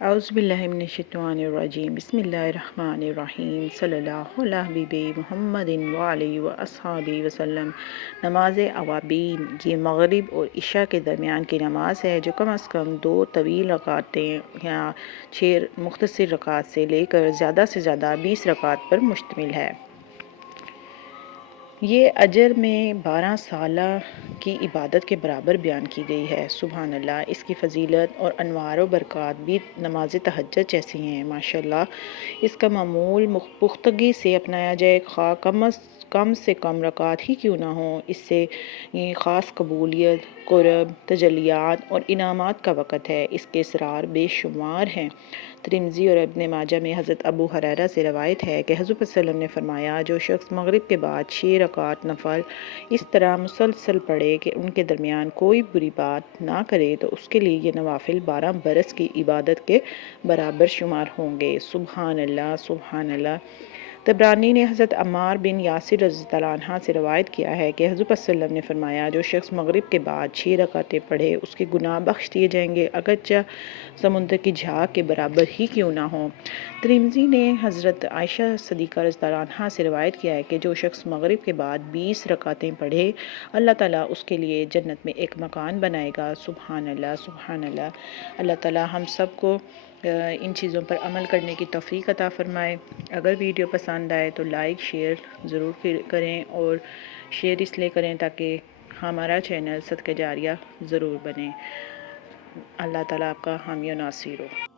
اعوذ باللہ من الشیطان الرجیم بسم اللہ الرحمن الرحیم صلی اللہ علیہ حبیب محمد وعلیہ واصحابہ وسلم۔ نماز اوابین یہ مغرب اور عشاء کے درمیان کی نماز ہے جو کم از کم 2 طویل رکعتیں یا 6 مختصر رکعات سے لے کر زیادہ سے زیادہ 20 رکعات پر مشتمل ہے۔ یہ اجر میں 12 سالہ کی عبادت کے برابر بیان کی گئی ہے۔ سبحان اللہ، اس کی فضیلت اور انوار و برکات بھی نماز تہجد جیسی ہیں۔ ماشاءاللہ، اس کا معمول پختگی سے اپنایا جائے، خواہ کم سے کم رکعات ہی کیوں نہ ہوں۔ اس سے خاص قبولیت، قرب، تجلیات اور انعامات کا وقت ہے۔ اس کے اسرار بے شمار ہیں۔ ترمذی اور ابن ماجہ میں حضرت ابو ہریرہ سے روایت ہے کہ حضور صلی اللہ علیہ وسلم نے فرمایا، جو شخص مغرب کے بعد 6 رکعات نفل اس طرح مسلسل پڑھے کہ ان کے درمیان کوئی بری بات نہ کرے تو اس کے لیے یہ نوافل 12 برس کی عبادت کے برابر شمار ہوں گے۔ سبحان اللہ، سبحان اللہ۔ طبرانی نے حضرت عمار بن یاسر رضی اللہ عنہ سے روایت کیا ہے کہ حضور صلی اللہ علیہ وسلم نے فرمایا، جو شخص مغرب کے بعد 6 رکعتیں پڑھے اس کے گناہ بخش دیے جائیں گے، اگرچہ سمندر کی جھاگ کے برابر ہی کیوں نہ ہوں۔ ترمذی نے حضرت عائشہ صدیقہ رضی اللہ عنہا سے روایت کیا ہے کہ جو شخص مغرب کے بعد 20 رکعتیں پڑھے، اللہ تعالیٰ اس کے لیے جنت میں ایک مکان بنائے گا۔ سبحان اللہ، سبحان اللہ۔ اللہ تعالیٰ ہم سب کو ان چیزوں پر عمل کرنے کی توفیق عطا فرمائے۔ اگر ویڈیو پسند آئے تو لائک شیئر ضرور کریں، اور شیئر اس لیے کریں تاکہ ہمارا چینل صدقہ جاریہ ضرور بنے۔ اللہ تعالیٰ آپ کا حامی و ناصر ہو۔